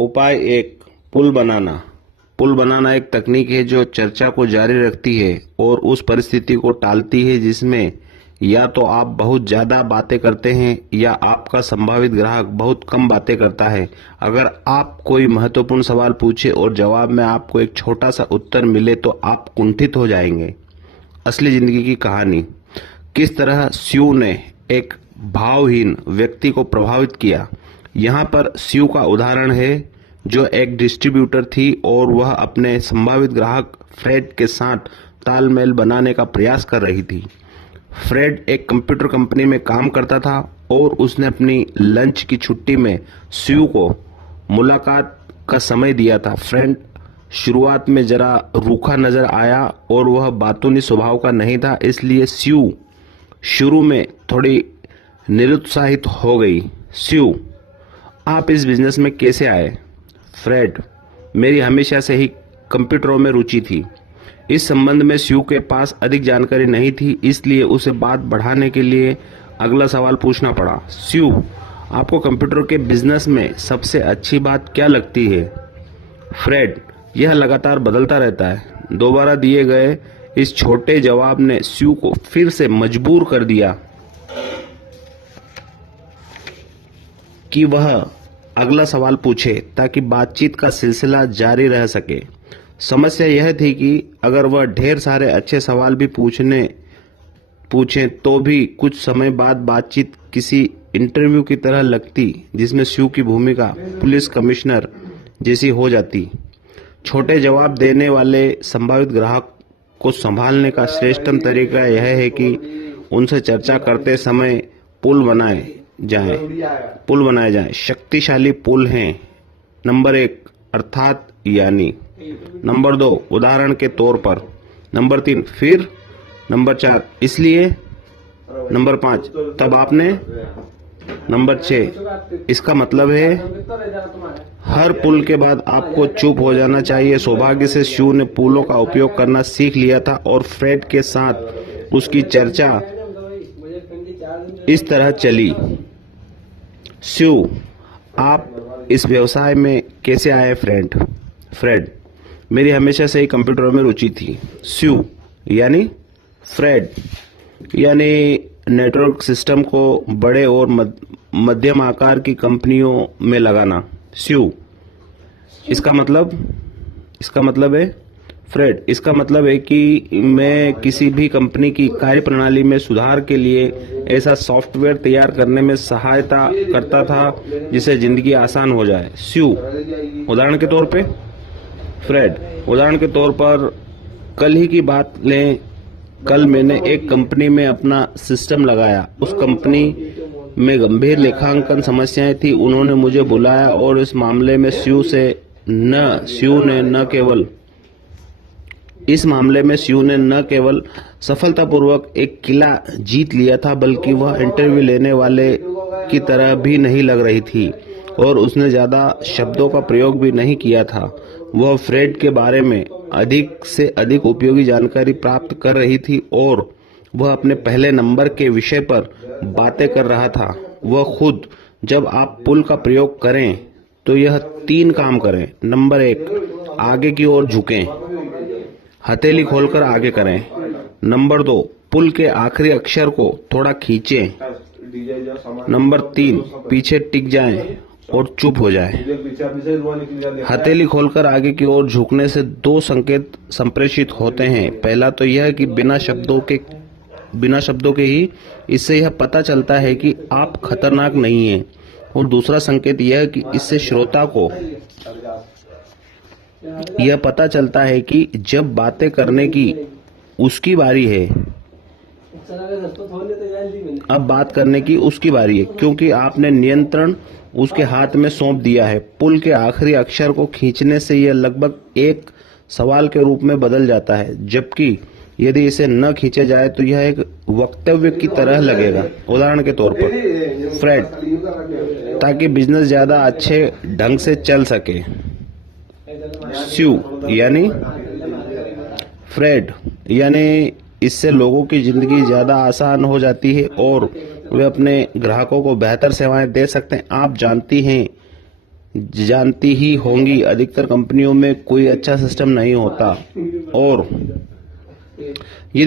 उपाय एक, पुल बनाना। पुल बनाना एक तकनीक है जो चर्चा को जारी रखती है और उस परिस्थिति को टालती है जिसमें या तो आप बहुत ज्यादा बातें करते हैं या आपका संभावित ग्राहक बहुत कम बातें करता है। अगर आप कोई महत्वपूर्ण सवाल पूछे और जवाब में आपको एक छोटा सा उत्तर मिले तो आप कुंठित हो जाएंगे। असली जिंदगी की कहानी, किस तरह स्यू ने एक भावहीन व्यक्ति को प्रभावित किया। यहाँ पर स्यू का उदाहरण है जो एक डिस्ट्रीब्यूटर थी और वह अपने संभावित ग्राहक फ्रेड के साथ तालमेल बनाने का प्रयास कर रही थी। फ्रेड एक कंप्यूटर कंपनी में काम करता था और उसने अपनी लंच की छुट्टी में स्यू को मुलाकात का समय दिया था। फ्रेड शुरुआत में जरा रूखा नजर आया और वह बातूनी स्वभाव का नहीं था, इसलिए स्यू शुरू में थोड़ी निरुत्साहित हो गई। स्यू, आप इस बिजनेस में कैसे आए? फ्रेड, मेरी हमेशा से ही कंप्यूटरों में रुचि थी। इस संबंध में स्यू के पास अधिक जानकारी नहीं थी, इसलिए उसे बात बढ़ाने के लिए अगला सवाल पूछना पड़ा। स्यू, आपको कंप्यूटर के बिजनेस में सबसे अच्छी बात क्या लगती है? फ्रेड, यह लगातार बदलता रहता है। दोबारा दिए गए इस छोटे जवाब ने स्यू को फिर से मजबूर कर दिया कि वह अगला सवाल पूछे ताकि बातचीत का सिलसिला जारी रह सके। समस्या यह थी कि अगर वह ढेर सारे अच्छे सवाल भी पूछें तो भी कुछ समय बाद बातचीत किसी इंटरव्यू की तरह लगती जिसमें स्यू की भूमिका पुलिस कमिश्नर जैसी हो जाती। छोटे जवाब देने वाले संभावित ग्राहक को संभालने का श्रेष्ठतम तरीका यह है कि उनसे चर्चा करते समय पुल बनाए जाएं। शक्तिशाली पुल हैं। नंबर 1, अर्थात यानी। नंबर 2, उदाहरण के तौर पर। नंबर 3, फिर। नंबर 4, इसलिए। नंबर 5, तब आपने। नंबर 6, इसका मतलब है। हर पुल के बाद आपको चुप हो जाना चाहिए। सौभाग्य से स्यू ने पुलों का उपयोग करना सीख लिया था और फ्रेड के साथ उसकी चर्चा इस तरह चली। स्यू, आप इस व्यवसाय में कैसे आए? फ्रेड, मेरी हमेशा से ही कंप्यूटरों में रुचि थी। स्यू, यानी? फ्रेड, यानी नेटवर्क सिस्टम को बड़े और मध्यम आकार की कंपनियों में लगाना। स्यू, इसका मतलब है? फ्रेड, इसका मतलब है कि मैं किसी भी कंपनी की कार्यप्रणाली में सुधार के लिए ऐसा सॉफ्टवेयर तैयार करने में सहायता करता था जिससे जिंदगी आसान हो जाए। स्यू, उदाहरण के तौर पे? फ्रेड, उदाहरण के तौर पर कल ही की बात लें। कल मैंने एक कंपनी में अपना सिस्टम लगाया। उस कंपनी में गंभीर लेखांकन समस्याएं थी। उन्होंने मुझे बुलाया और इस मामले में स्यू ने न केवल सफलतापूर्वक एक किला जीत लिया था बल्कि वह इंटरव्यू लेने वाले की तरह भी नहीं लग रही थी और उसने ज्यादा शब्दों का प्रयोग भी नहीं किया था। वह फ्रेड के बारे में अधिक से अधिक उपयोगी जानकारी प्राप्त कर रही थी और वह अपने पहले नंबर के विषय पर बातें कर रहा था। वह खुद, जब आप पुल का प्रयोग करें तो यह 3 काम करें। नंबर 1, आगे की ओर झुकें, हथेली खोलकर आगे करें। नंबर 2, पुल के आखिरी अक्षर को थोड़ा खींचें। नंबर 3, पीछे टिक जाएं और चुप हो जाएं। हथेली खोलकर आगे की ओर झुकने से 2 संकेत संप्रेषित होते हैं। पहला तो यह कि बिना शब्दों के ही इससे यह पता चलता है कि आप खतरनाक नहीं हैं, और दूसरा संकेत यह कि इससे श्रोता को यह पता चलता है कि जब बातें करने की उसकी बारी है, अब बात करने की उसकी बारी है, क्योंकि आपने नियंत्रण उसके हाथ में सौंप दिया है। पुल के आखिरी अक्षर को खींचने से यह लगभग एक सवाल के रूप में बदल जाता है, जबकि यदि इसे न खींचा जाए तो यह एक वक्तव्य की तरह लगेगा। उदाहरण के तौर पर, फ्रेड, ताकि बिजनेस ज्यादा अच्छे ढंग से चल सके। स्यू, यानी? फ्रेड, यानी इससे लोगों की जिंदगी ज्यादा आसान हो जाती है और वे अपने ग्राहकों को बेहतर सेवाएं दे सकते हैं। आप जानती हैं जानती ही होंगी, अधिकतर कंपनियों में कोई अच्छा सिस्टम नहीं होता और यदि